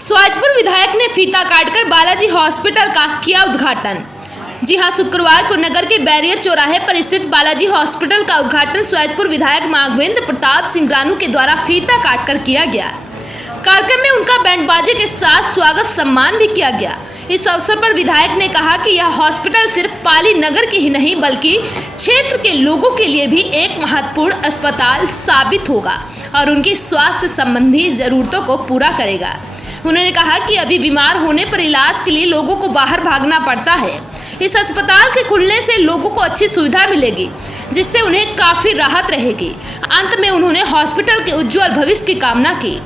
स्वाजपुर विधायक ने फीता काटकर बालाजी हॉस्पिटल का किया उद्घाटन। जी हां, शुक्रवार को नगर के बैरियर चौराहे पर स्थित बालाजी हॉस्पिटल का उद्घाटन स्वाजपुर विधायक माघवेंद्र प्रताप सिंह रानू के द्वारा फीता काटकर किया गया। कार्यक्रम में उनका बैंड बाजे के साथ स्वागत सम्मान भी किया गया। इस अवसर पर विधायक ने कहा कि यह हॉस्पिटल सिर्फ पाली नगर के ही नहीं बल्कि क्षेत्र के लोगों के लिए भी एक महत्वपूर्ण अस्पताल साबित होगा और उनकी स्वास्थ्य संबंधी जरूरतों को पूरा करेगा। उन्होंने कहा कि अभी बीमार होने पर इलाज के लिए लोगों को बाहर भागना पड़ता है। इस अस्पताल के खुलने से लोगों को अच्छी सुविधा मिलेगी, जिससे उन्हें काफी राहत रहेगी। अंत में उन्होंने हॉस्पिटल के उज्जवल भविष्य की कामना की।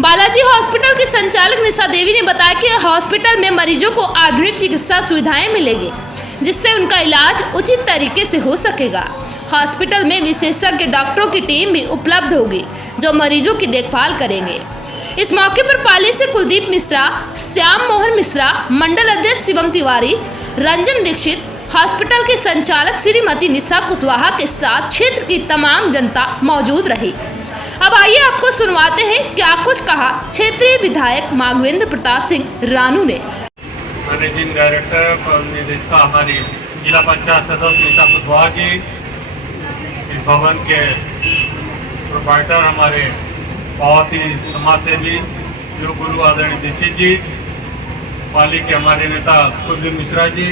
बालाजी हॉस्पिटल के संचालक निशा देवी ने बताया कि हॉस्पिटल में मरीजों को आधुनिक चिकित्सा सुविधाएं मिलेगी, जिससे उनका इलाज उचित तरीके से हो सकेगा। हॉस्पिटल में विशेषज्ञ डॉक्टरों की टीम भी उपलब्ध होगी, जो मरीजों की देखभाल करेंगे। इस मौके पर पाली से कुलदीप मिश्रा, श्याम मोहन मिश्रा, मंडल अध्यक्ष शिवम तिवारी, रंजन दीक्षित, हॉस्पिटल के संचालक श्रीमती निशा कुशवाहा के साथ क्षेत्र की तमाम जनता मौजूद रही। अब आइए आपको सुनवाते हैं क्या कुछ कहा क्षेत्रीय विधायक माघवेंद्र प्रताप सिंह रानू ने। मैनेजिंग डायरेक्टर और निदेशक हमारी जिला पंचायत सदस्य निशा कुशवाहा जी, इस भवन के प्रोप्राइटर हमारे बहुत ही समाज सेवी योग गुरु आदरणीय दीक्षित जी, पाली के हमारे नेता कुलदीप मिश्रा जी,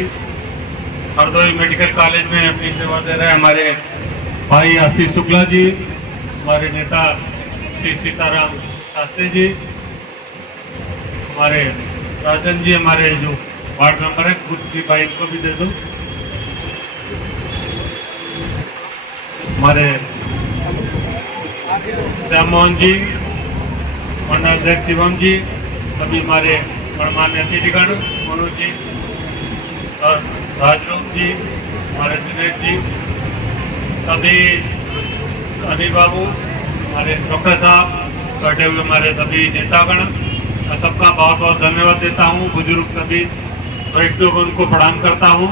हरदोई मेडिकल कॉलेज में अपनी सेवा दे रहे हमारे भाई आशीष शुक्ला जी, हमारे नेता श्री सीताराम शास्त्री जी, हमारे राजन जी, हमारे जो वार्ड मेंबर है कुछ भाई को भी दे दो, हमारे श्याम मोहन जी, मंडल अध्यक्ष शिवम जी, सभी हमारे गणमान्य अतिथिगण मनोज जी और राजरूप जी, हमारे दिनेश जी, सभी अनिल बाबू, हमारे डॉक्टर साहब, बैठे हुए हमारे सभी नेतागण, मैं सबका बहुत बहुत धन्यवाद देता हूँ। बुजुर्ग सभी वरिष्ठों को उनको प्रणाम करता हूँ।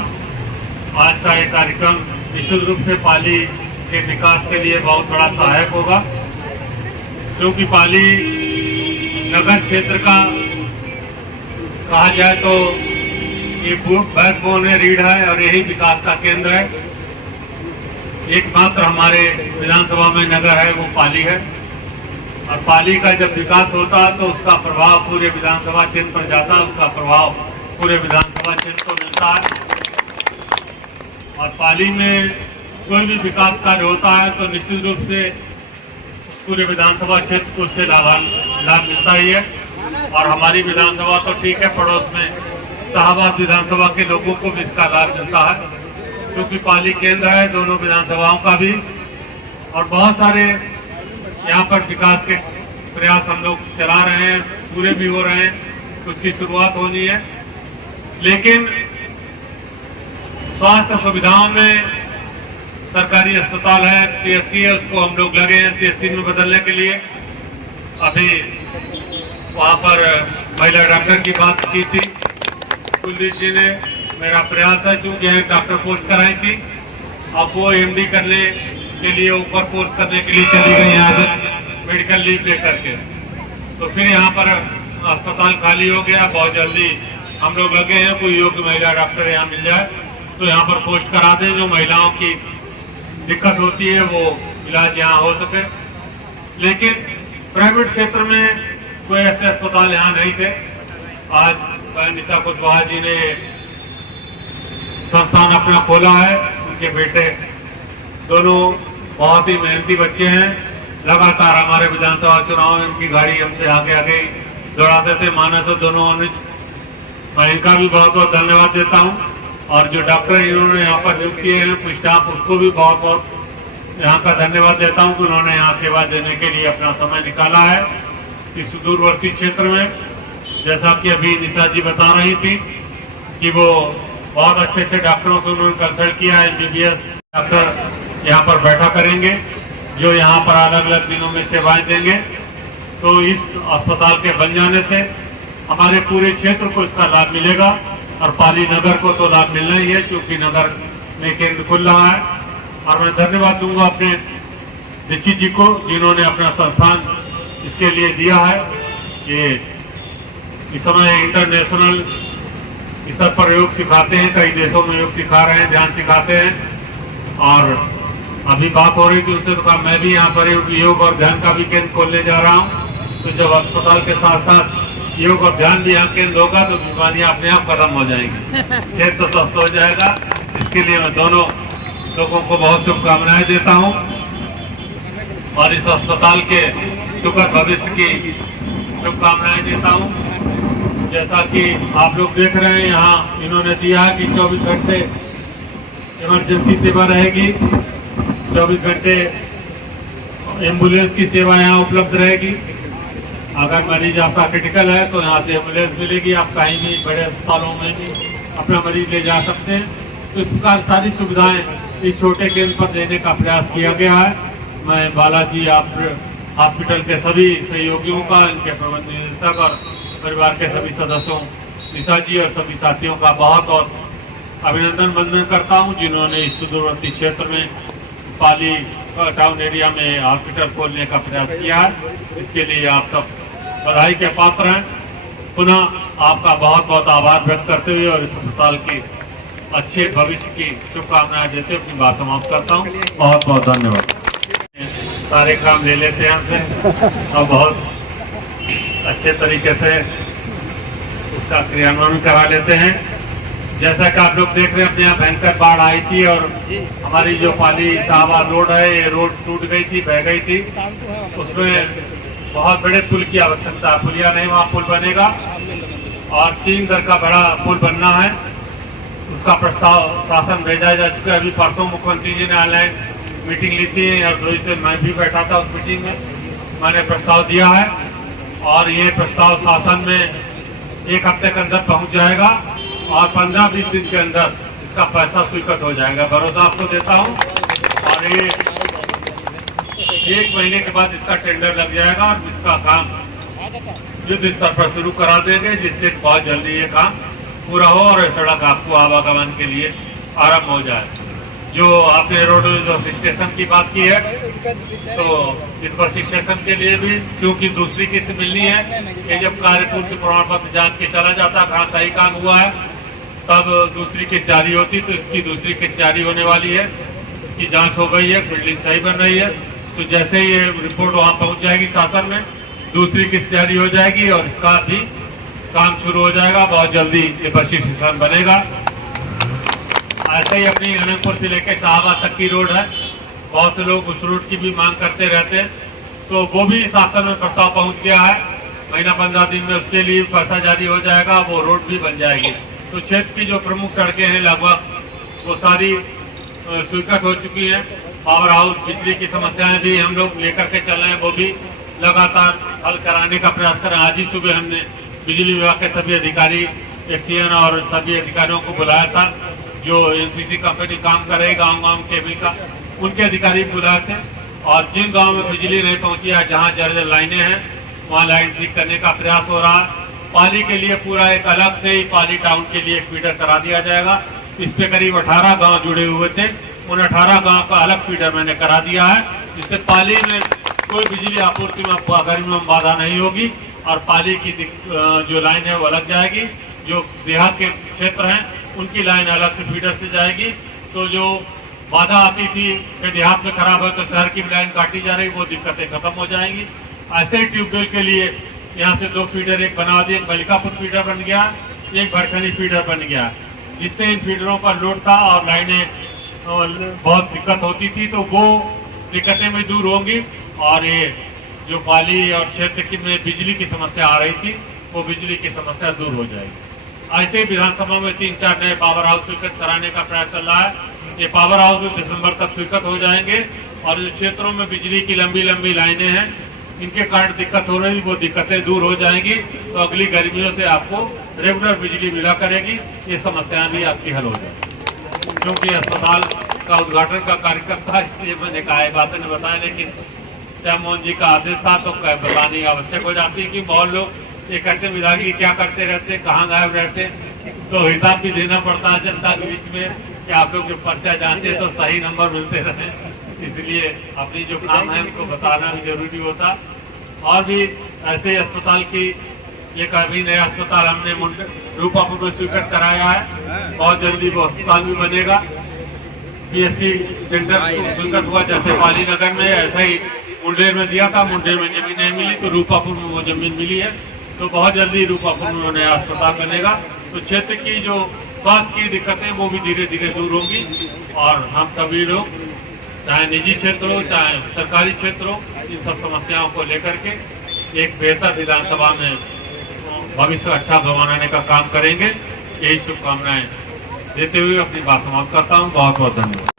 आज का ये कार्यक्रम निश्चित रूप से पाली के विकास के लिए बहुत बड़ा सहायक होगा, क्योंकि पाली नगर क्षेत्र का कहा जाए तो ये बैकबोन है, रीढ़ है और यही विकास का केंद्र है। एकमात्र हमारे विधानसभा में नगर है वो पाली है, और पाली का जब विकास होता है तो उसका प्रभाव पूरे विधानसभा क्षेत्र पर जाता है, उसका प्रभाव पूरे विधानसभा क्षेत्र को मिलता है। और पाली में कोई भी विकास कार्य होता है तो निश्चित रूप से पूरे विधानसभा क्षेत्र को उससे लाभ मिलता ही है। और हमारी विधानसभा तो ठीक है, पड़ोस में शाहबाद विधानसभा के लोगों को भी इसका लाभ मिलता है, क्योंकि पाली केंद्र है दोनों विधानसभाओं का भी। और बहुत सारे यहाँ पर विकास के प्रयास हम लोग चला रहे हैं, पूरे भी हो रहे हैं, उसकी शुरुआत होनी है। लेकिन स्वास्थ्य सुविधाओं में सरकारी अस्पताल है, सीएससी है, उसको हम लोग लगे हैं सीएससी में बदलने के लिए। अभी वहाँ पर महिला डॉक्टर की बात की थी कुलदीप जी ने, मेरा प्रयास है क्योंकि यहाँ डॉक्टर पोस्ट कराई थी, अब वो एमडी करने के लिए ऊपर पोस्ट करने के लिए चली गई यहाँ से मेडिकल लीव लेकर के। तो फिर यहाँ पर अस्पताल खाली हो गया। बहुत जल्दी हम लोग लगे हैं कोई योग्य महिला डॉक्टर यहाँ मिल जाए तो यहाँ पर पोस्ट करा दें, जो महिलाओं की दिक्कत होती है वो इलाज यहाँ हो सके। लेकिन प्राइवेट क्षेत्र में कोई ऐसे अस्पताल यहाँ नहीं थे। आज निशा कुशवाहा जी ने संस्थान अपना खोला है। उनके बेटे दोनों बहुत ही मेहनती बच्चे हैं, लगातार हमारे विधानसभा चुनाव में उनकी गाड़ी हमसे आगे आगे दौड़ाते थे, माने तो दोनों अनुज। मैं इनका भी बहुत बहुत धन्यवाद देता हूँ। और जो डॉक्टर इन्होंने यहाँ पर नियुक्त किए हैं स्टाफ, उसको भी बहुत बहुत यहाँ का धन्यवाद देता हूँ कि उन्होंने यहाँ सेवा देने के लिए अपना समय निकाला है इस सुदूरवर्ती क्षेत्र में। जैसा कि अभी निशा जी बता रही थी कि वो बहुत अच्छे अच्छे डॉक्टरों से उन्होंने कंसल्ट किया है। एमबीबीएस डॉक्टर यहाँ पर बैठा करेंगे, जो यहाँ पर अलग अलग दिनों में सेवाएं देंगे। तो इस अस्पताल के बन जाने से हमारे पूरे क्षेत्र को इसका लाभ मिलेगा, और पाली नगर को तो लाभ मिलना ही है क्योंकि नगर में केंद्र खुल रहा है। और मैं धन्यवाद दूंगा अपने दीक्षित जी को, जिन्होंने अपना संस्थान इसके लिए दिया है। ये इस समय इंटरनेशनल स्तर पर योग सिखाते हैं, कई देशों में योग सिखा रहे हैं, ध्यान सिखाते हैं। और अभी बात हो रही थी उससे, तो कहा मैं भी यहाँ पर योग और ध्यान का भी केंद्र खोलने जा रहा हूँ। तो जब अस्पताल के साथ साथ योग और ध्यान भी यहाँ केंद्र होगा तो बीमारियाँ अपने आप खत्म हो जाएंगी, क्षेत्र तो स्वस्थ हो जाएगा। इसके लिए मैं दोनों लोगों को बहुत शुभकामनाएं देता हूँ और इस अस्पताल के सुखद भविष्य की शुभकामनाएं देता हूँ। जैसा कि आप लोग देख रहे हैं, यहाँ इन्होंने दिया है कि 24 घंटे इमरजेंसी सेवा रहेगी, 24 घंटे एम्बुलेंस की सेवा यहाँ उपलब्ध रहेगी। अगर मरीज आपका क्रिटिकल है तो यहाँ से एम्बुलेंस मिलेगी, आप कहीं भी बड़े अस्पतालों में भी अपना मरीज ले जा सकते हैं। तो इस प्रकार सारी सुविधाएं इस छोटे केंद्र पर देने का प्रयास किया गया है। मैं बालाजी हॉस्पिटल के सभी सहयोगियों का, इनके प्रबंध निदेशक और परिवार के सभी सदस्यों, निशा जी और सभी साथियों का बहुत बहुत अभिनंदन वंदन करता हूं, जिन्होंने इस सुदूरवर्ती क्षेत्र में पाली टाउन एरिया में हॉस्पिटल खोलने का प्रयास किया है। इसके लिए आप सब बधाई के पात्र हैं। पुनः आपका बहुत बहुत आभार व्यक्त करते हुए और इस अस्पताल की अच्छे भविष्य की शुभकामनाएं देते अपनी बात समाप्त करता हूँ। बहुत बहुत धन्यवाद। सारे काम ले लेते हैं हमसे और बहुत अच्छे तरीके से उसका क्रियान्वयन करा लेते हैं। जैसा कि आप लोग देख रहे हैं, अपने यहाँ भयंकर बाढ़ आई थी और हमारी जो पाली शाहबाद रोड है, ये रोड टूट गई थी, बह गई थी। उसमें बहुत बड़े पुल की आवश्यकता, पुलिया नहीं, वहाँ पुल बनेगा और 3 घर का बड़ा पुल बनना है। उसका प्रस्ताव शासन भेजा जाए, जिससे अभी परसों मुख्यमंत्री जी ने ऑनलाइन मीटिंग ली थी और 2 से मैं भी बैठा था उस मीटिंग में। मैंने प्रस्ताव दिया है और ये प्रस्ताव शासन में 1 हफ्ते के अंदर पहुंच जाएगा और 15-20 दिन के अंदर इसका पैसा स्वीकृत हो जाएगा, भरोसा आपको देता हूं। और ये 1 महीने के बाद इसका टेंडर लग जाएगा और इसका काम युद्ध स्तर पर शुरू करा देंगे, जिससे बहुत जल्दी ये काम पूरा हो और सड़क आपको आवागमन के लिए आरंभ हो जाए। जो आपने रोड स्टेशन की बात की है, तो इस पर स्टेशन के लिए भी क्योंकि दूसरी किस्त मिलनी है, ये जब कार्यपूर्ति प्रमाण पत्र जांच के चला जाता कहाँ सही काम हुआ है, तब दूसरी किस्त जारी होती। तो इसकी दूसरी किस्त जारी होने वाली है, इसकी जांच हो गई है, बिल्डिंग सही बन रही है। तो जैसे ही ये रिपोर्ट वहाँ पहुँच जाएगी शासन में, दूसरी किस्त जारी हो जाएगी और इसका भी काम शुरू हो जाएगा। बहुत जल्दी ये बसी स्टेशन बनेगा। ऐसे ही अपनी अनंतपुर से लेकर शाहबाद तक की रोड है, बहुत से लोग उस रोड की भी मांग करते रहते हैं, तो वो भी शासन में प्रस्ताव पहुंच गया है। महीना 15 दिन में उसके लिए पैसा जारी हो जाएगा, वो रोड भी बन जाएगी। तो क्षेत्र की जो प्रमुख सड़कें हैं लगभग वो सारी स्वीकृत हो चुकी हैं। पावर हाउस, बिजली की समस्याएं भी हम लोग लेकर के चल रहे हैं, वो भी लगातार हल कराने का प्रयास कर रहे हैं। आज ही सुबह हमने बिजली विभाग के सभी अधिकारी, एक्सीएन और सभी अधिकारियों को बुलाया था, जो एनसीसी कंपनी काम कर रही गाँव केबल का, उनके अधिकारी बुलाए थे। और जिन गाँव में बिजली नहीं पहुंची है, जहाँ जर्जर लाइनें हैं, वहाँ लाइन ठीक करने का प्रयास हो रहा है। पाली के लिए पूरा एक अलग से ही पाली टाउन के लिए एक फीडर करा दिया जाएगा। इस पे करीब 18 गांव जुड़े हुए थे, उन 18 गांव का अलग फीडर मैंने करा दिया है, जिससे पाली में कोई बिजली आपूर्ति में गर्मी में बाधा नहीं होगी और पाली की जो लाइन है वो अलग जाएगी। जो देहात के क्षेत्र हैं उनकी लाइन अलग से फीडर से जाएगी। तो जो बाधा आती थी कि देहात में खराब है तो शहर की लाइन काटी जा रही, वो दिक्कतें खत्म हो जाएंगी। ऐसे ही ट्यूबवेल के लिए यहाँ से 2 फीडर एक बना दिए, मलिकापुर फीडर बन गया, एक भरखनी फीडर बन गया, जिससे इन फीडरों पर लोड था और लाइनें बहुत दिक्कत होती थी, तो वो दिक्कतें भी दूर होंगी और ये जो पाली और क्षेत्र की में बिजली की समस्या आ रही थी, वो बिजली की समस्या दूर हो जाएगी। ऐसे ही विधानसभा में 3-4 नए पावर हाउस स्वीकृत कराने का प्रयास चल रहा है। ये पावर हाउस दिसंबर तक स्वीकृत हो जाएंगे और जो क्षेत्रों में बिजली की लंबी लंबी लाइनें हैं, इनके कारण दिक्कत हो रही, वो दिक्कतें दूर हो जाएंगी। तो अगली गर्मियों से आपको रेगुलर बिजली मिला करेगी, ये समस्याएं भी आपकी हल हो जाएगी। क्योंकि अस्पताल का उद्घाटन का कार्यक्रम था, इसलिए मैंने कहा है, बातें ने बताया, लेकिन श्याम मोहन जी का आदेश था तो बतानी आवश्यक हो जाती है कि बहुत लोग इकट्ठे विधायक क्या करते रहते, कहाँ गायब रहते, तो हिसाब भी देना पड़ता है जनता के बीच में कि आप लोग जो पर्चा जानते हैं तो सही नंबर मिलते रहे। इसलिए अपनी जो काम है उनको बताना भी जरूरी होता। और भी ऐसे अस्पताल की एक अभी नया अस्पताल हमने रूपापुर में स्वीकृत कराया है। बहुत जल्दी वो अस्पताल भी बनेगा। PSC सेंटर स्वीकृत हुआ, जैसे पाली नगर में ऐसा ही मुंडेर में दिया था। मुंडेर में जमीन नहीं मिली तो रूपापुर में वो जमीन मिली है। तो बहुत जल्दी रूपापुर में नया अस्पताल बनेगा। तो क्षेत्र की जो स्वास्थ्य की दिक्कतें वो भी धीरे धीरे दूर होंगी और हम सभी लोग, चाहे निजी क्षेत्र हो चाहे सरकारी क्षेत्र हो, इन सब समस्याओं को लेकर के एक बेहतर विधानसभा में भविष्य अच्छा बनाने का काम करेंगे। यही शुभकामनाएं देते हुए अपनी बात समाप्त करता हूँ। बहुत बहुत धन्यवाद।